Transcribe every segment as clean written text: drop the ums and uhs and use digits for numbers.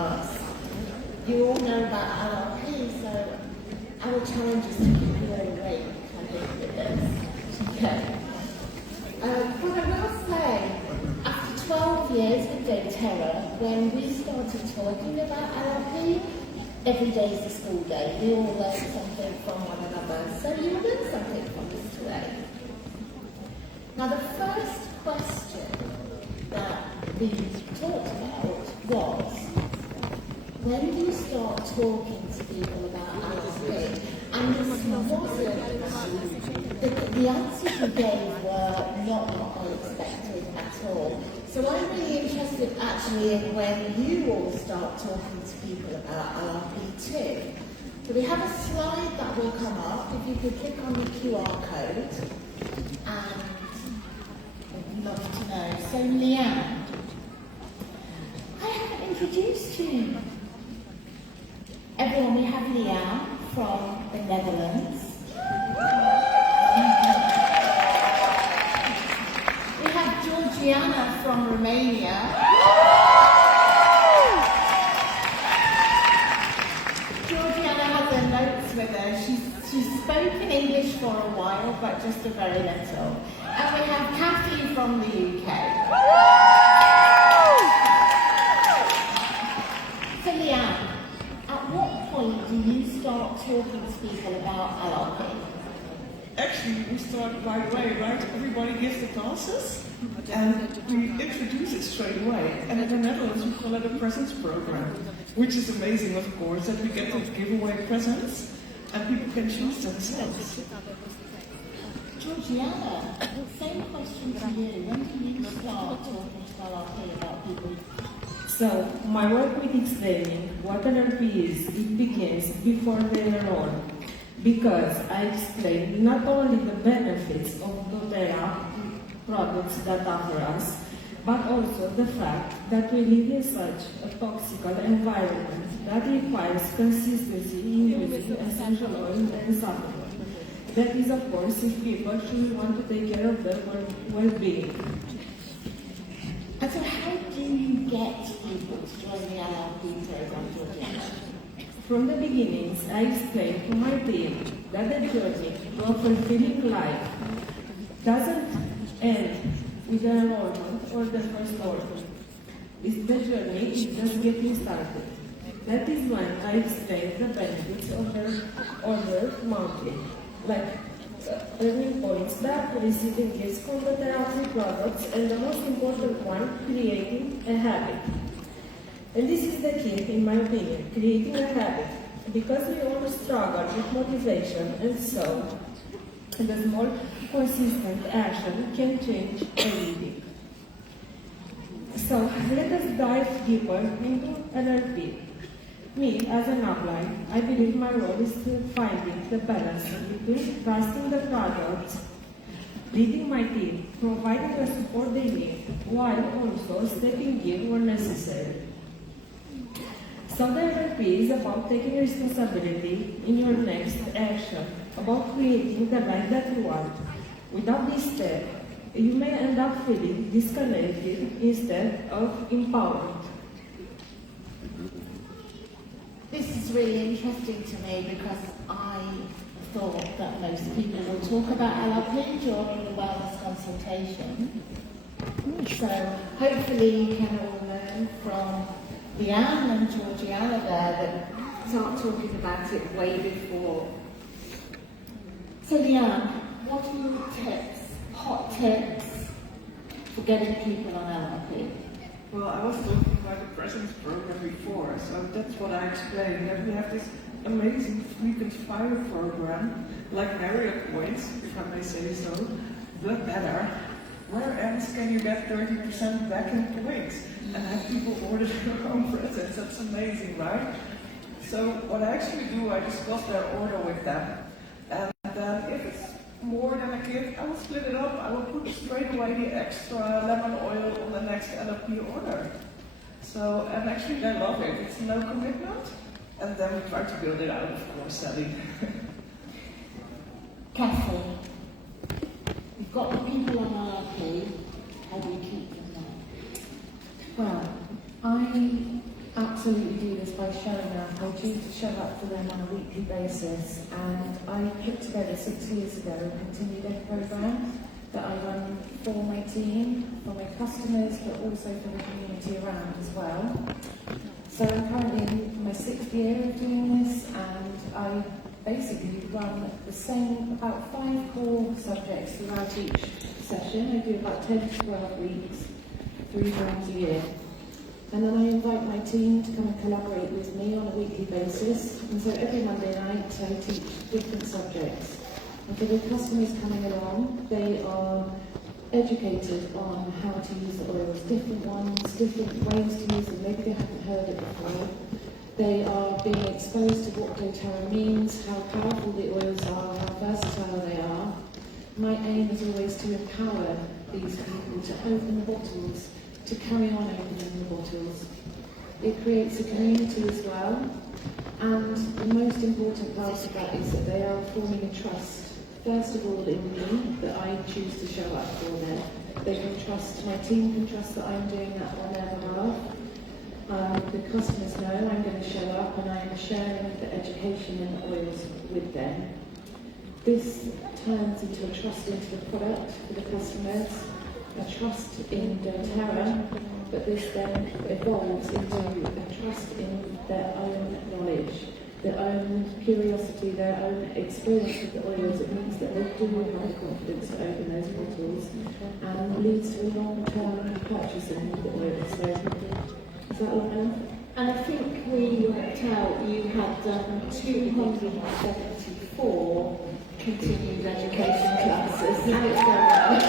class. You all know about LRP, so our challenge is to keep you awake, I think, with this. Okay. But I will say, after 12 years with doTERRA, when we started talking about LRP, every day is a school day. We all learn something from one another, so you learn something from this today. Now, the first question that we talked about was, when do you start talking to people about LRP? And this wasn't, the answers we gave were not what I expected at all. So I'm really interested actually in when you all start talking to people about LRP too. So we have a slide that will come up. If you could click on the QR code, and I'd love to know. So Leanne, I haven't introduced you. Everyone, we have Leanne from the Netherlands. We have Georgiana from Romania. Georgiana has her notes with her. She's spoken English for a while, but just a very little. And we have Kathy from the UK. So Leanne, at what point do you start talking to people about LRP? Actually, we start right away, right? Everybody gives the classes, and we introduce it straight away. And in the Netherlands, we call it a presents program, which is amazing, of course, that we get to give away presents, and people can choose themselves. Georgiana, same question to you. When do you start talking to LRP about people? So, my work with explaining what LRP is, it begins before they enroll. Because I explain not only the benefits of doTERRA products that offer us, but also the fact that we live in such a toxic environment that requires consistency in using essential oil and supplement. That is, of course, if people truly want to take care of their well-being. And so how do you get people to join the LRP program, Georgiana? From the beginnings, I explained to my team that the journey to a fulfilling life doesn't end with the enrollment or the first order. The journey is just getting started. That is when I explained the benefits of the order monthly, like earning points back, receiving gifts from the therapy products, and the most important one, creating a habit. And this is the key, in my opinion, creating a habit. Because we all struggle with motivation, and so the small, consistent action can change everything. So let us dive deeper into NLP. Me, as an upline, I believe my role is to finding the balance between trusting the product, leading my team, providing the support they need, while also stepping in where necessary. So the NLP is about taking responsibility in your next action, about creating the life that you want. Without this step, you may end up feeling disconnected instead of empowered. This is really interesting to me because I thought that most people will talk about LRP during the wellness consultation. So hopefully you can all learn from Leanne and Georgiana there that start talking about it way before. So Leanne, what are your tips, hot tips for getting people on LRP? Well, I was talking about the presence program before, so that's what I explained, that we have this amazing frequent fire program, like Marriott points, if I may say so, but better. Where else can you get 30% back in points and have people order their own presents? That's amazing, right? So what I actually do, I discuss their order with them, and then if it's more than a gift, I will split it up. I will put straight away the extra lemon oil on the next LRP order. So, and actually they love it. It's no commitment, and then we try to build it out, of course, Sally. Kathy, you've got the people on LRP, how do you keep them there? Well, I absolutely absolutely do this by showing up. I choose to show up for them on a weekly basis, and I put together 6 years ago a continued ed program that I run for my team, for my customers, but also for the community around as well. So I'm currently in my 6th year of doing this, and I basically run the same, about 5 core subjects throughout each session. I do about 10 to 12 weeks, 3 times a year. And then I invite my team to come and collaborate with me on a weekly basis. And so every Monday night I teach different subjects. And for the customers coming along, they are educated on how to use the oils, different ones, different ways to use them. Maybe they haven't heard it before. They are being exposed to what doTERRA means, how powerful the oils are, how versatile they are. My aim is always to empower these people to open the bottles, to carry on opening the bottles. It creates a community as well, and the most important part of that is that they are forming a trust. First of all in me, that I choose to show up for them. They can trust, my team can trust that I'm doing that on their behalf. The customers know I'm going to show up and I am sharing the education and oils with them. This turns into a trust into the product for the customers, a trust in doTERRA, but this then evolves into a trust in their own knowledge, their own curiosity, their own experience with the oils. It means that they do have the confidence to open those bottles and leads to a long-term purchasing of the oils. So, is that long enough? And I think we worked out you had 274 continued education classes. And it's going well.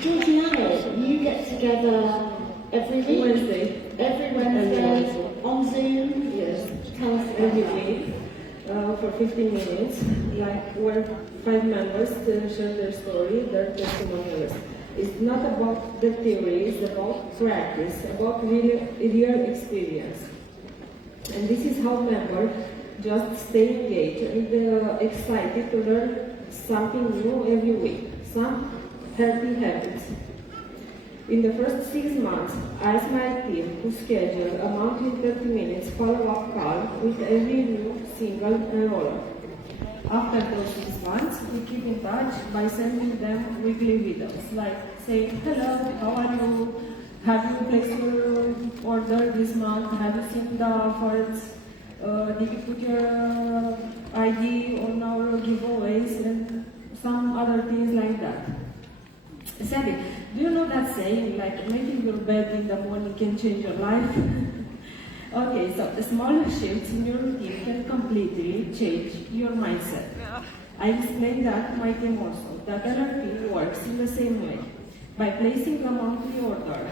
Georgiana, you get together every week? Every Wednesday on Zoom? Yes, Tell us every about that. week for 15 minutes, like where 5 members to share their story, their testimonials. It's not about the theory, it's about practice, about real experience. And this is how members just stay engaged and excited to learn something new every week, some healthy habits. In the first 6 months, I asked my team to schedule a monthly 30 minutes follow-up call with every new single enroller. After those 6 months, we keep in touch by sending them weekly videos, like saying, hello, how are you? Have you placed your order this month? Have you seen the offers? Did you put your ID on our giveaways? And some other things like that. Sadly, do you know that saying, like making your bed in the morning can change your life? Okay, so the small shifts in your routine can completely change your mindset. I explained that to my team also, that LRP works in the same way. By placing a monthly order,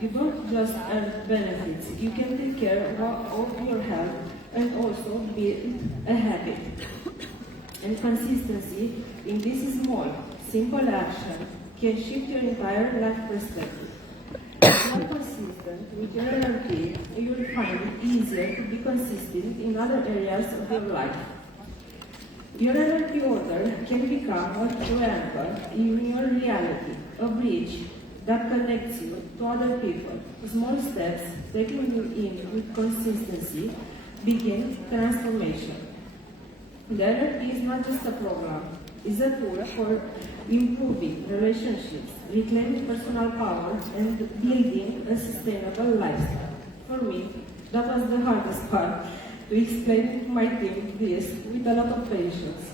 you don't just earn benefits, you can take care of your health and also build a habit. And consistency in this small, simple action can shift your entire life perspective. If you are consistent with your LRP, you will find it easier to be consistent in other areas of your life. Your LRP order can become a true anchor in your reality, a bridge that connects you to other people. Small steps taking you in with consistency begin transformation. The LRP is not just a program, it's a tool for improving relationships, reclaiming personal power, and building a sustainable lifestyle. For me, that was the hardest part, to explain to my team this with a lot of patience.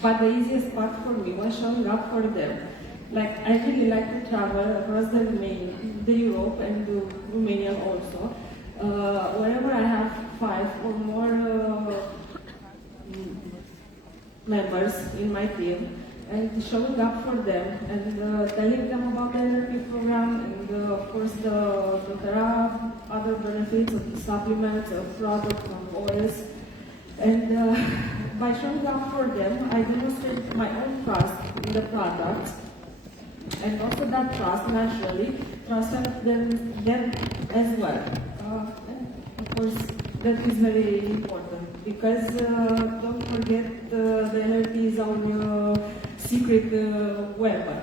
But the easiest part for me was showing up for them. Like, I really like to travel across the Europe and Romania also. Whenever I have 5 or more members in my team, and showing up for them and telling them about the LRP program and of course there are other benefits of the supplements, of products, of oils. And by showing up for them, I demonstrate my own trust in the products, and also that trust naturally transfers them as well. And of course, that is very important, because don't forget the LRP is our secret weapon.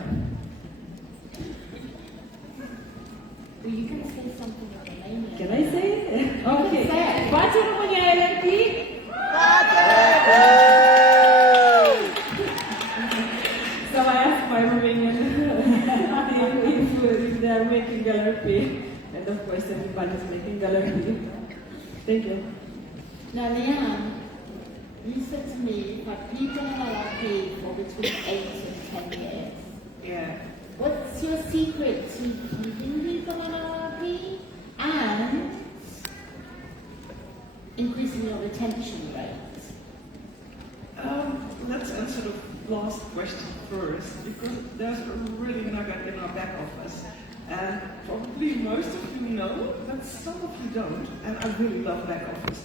Were you going to say something on Romanian? Can I say it? Okay. Say it. Face România LRP? So I asked my Romanian if they are making LRP. And of course everyone is making LRP. Thank you. Now, Leanne, you said to me that you've done an LRP for between 8 and 10 years. Yeah. What's your secret to keeping people on LRP and increasing your retention rate? Let's answer the last question first, because there's a really nugget in our back office. And probably most of you know, but some of you don't, and I really love back office.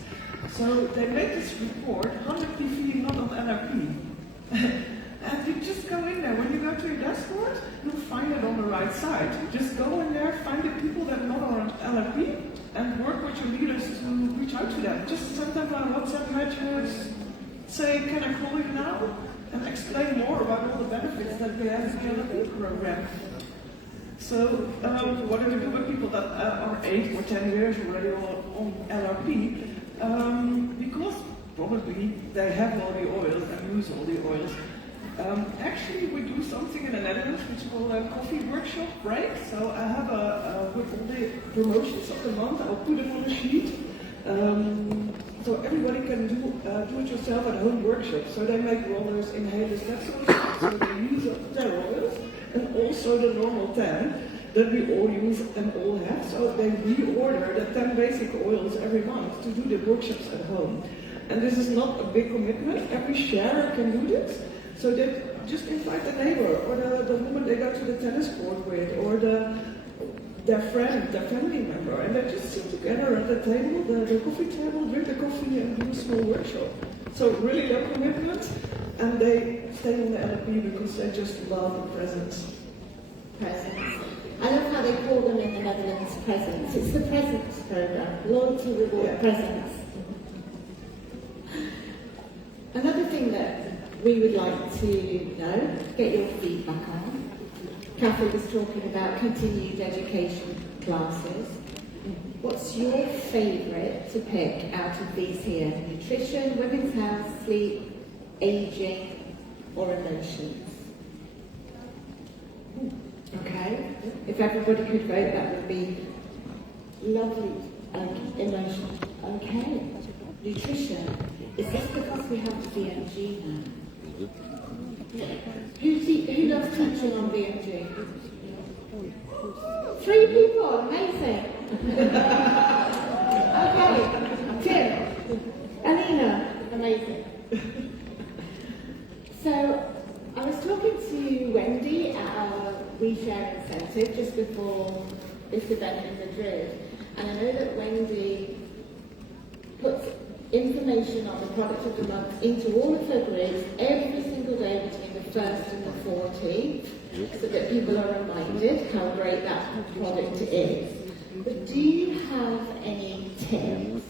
So they made this report, 100 PV not on LRP. And you just go in there. When you go to your dashboard, you'll find it on the right side. Just go in there, find the people that are not on LRP, and work with your leaders to reach out to them. Just send them a WhatsApp message, say, can I call you now? And explain more about all the benefits that we have in the LRP program. So, what do we do with people that are 8 or 10 years already on LRP? Because probably they have all the oils and use all the oils. Actually, we do something in the Netherlands which is called a coffee workshop break. So I have with all the promotions of the month, I'll put it on a sheet. So everybody can do it yourself at home workshop. So they make rollers, inhalers, that sort of stuff. So they use their oils and also the normal 10 that we all use and all have. So they reorder the 10 basic oils every month to do the workshops at home. And this is not a big commitment. Every sharer can do this. So they just invite the neighbor or the woman they go to the tennis court with, or their friend, their family member, and they just sit together at the table, the coffee table, drink the coffee and do a small workshop. So really low commitment, and they stay in the LRP because they just love the presence. Presence. I love how they call them in the Netherlands presents. It's the presents program, loyalty reward presents. Another thing that we would like to know, get your feedback on. Kathy was talking about continued education classes. What's your favourite to pick out of these here? Nutrition, women's health, sleep, ageing, or emotions? Okay, if everybody could vote, that would be lovely. Emotion. Okay. Nutrition. Is this because we have the BMG now? Who loves teaching on BMG? 3 people, amazing. Okay, Tim, Alina, amazing. So, I was talking to Wendy at our WeShare incentive just before this event in Madrid, and I know that Wendy puts information on the product of the month into all of her grids every single day between the 1st and the 14th, so that people are reminded how great that product is. But do you have any tips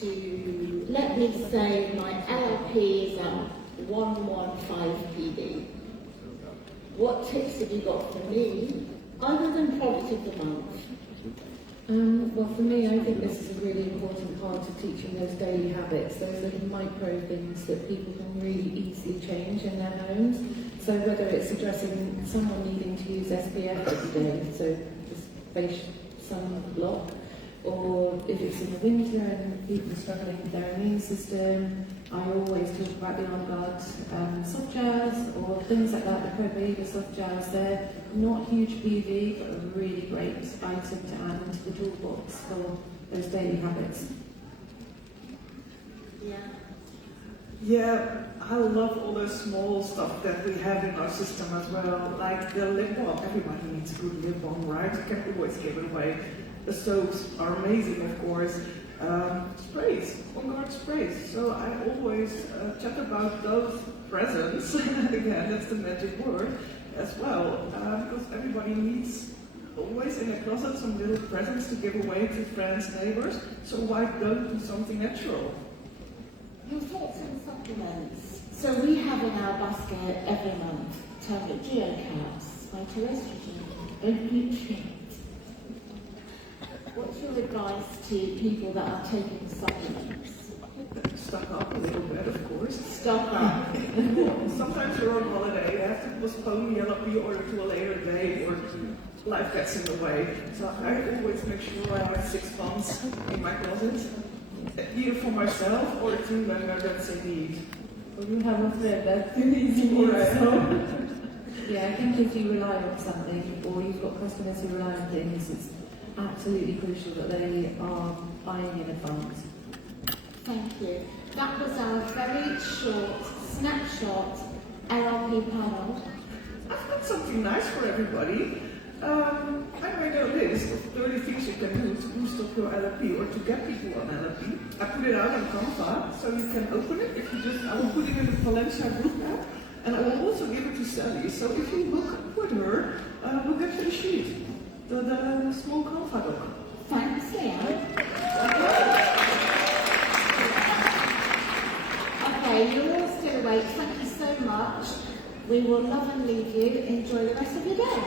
to, let me say my LRP is at 115 PB. What tips have you got for me, other than product of the month? Well, for me, I think this is a really important part of teaching those daily habits, those little micro things that people can really easily change in their homes. So whether it's addressing someone needing to use SPF every day, so just face sunblock, or if it's in the winter and people are struggling with their immune system, I always talk about the On Guard soft gels or things like that, the probiotic soft gels. They're not huge PV, but a really great item to add into the toolbox for those daily habits. Yeah, I love all the small stuff that we have in our system as well, like the lip balm. Everybody needs a good lip balm, right? You can always give it away. The soaps are amazing, of course. Sprays, On Guard sprays. So I always chat about those presents. Again, that's the magic word as well, because everybody needs always in a closet some little presents to give away to friends, neighbors. So why don't do something natural? Your thoughts on supplements. So we have in our basket every month Target Geocaps, phytoestrogen, every trait. What's your advice to people that are taking supplements? Stock up a little bit, of course. Stock up. Sometimes you're on holiday, you have to postpone the LRP order to a later day, or life gets in the way. So I always make sure I have 6 pumps in my closet, either for myself or to when that's in need. Or you have a friend that's too easy Or Yeah, I think if you rely on something, or you've got customers who rely on things, it's absolutely crucial that they are buying in advance. Thank you. That was our very short snapshot LRP panel. I've got something nice for everybody. I made a list of 30 things you can do to boost up your LRP or to get people on LRP. I put it out on Canva, so you can open it. If you just, I will put it in the Valencia group app, and I will also give it to Sally. So if you book with her, we'll get you a sheet, the small Canva doc. Thanks, Leanne. Okay, you're all still awake. Thank you so much. We will love and leave you. Enjoy the rest of your day.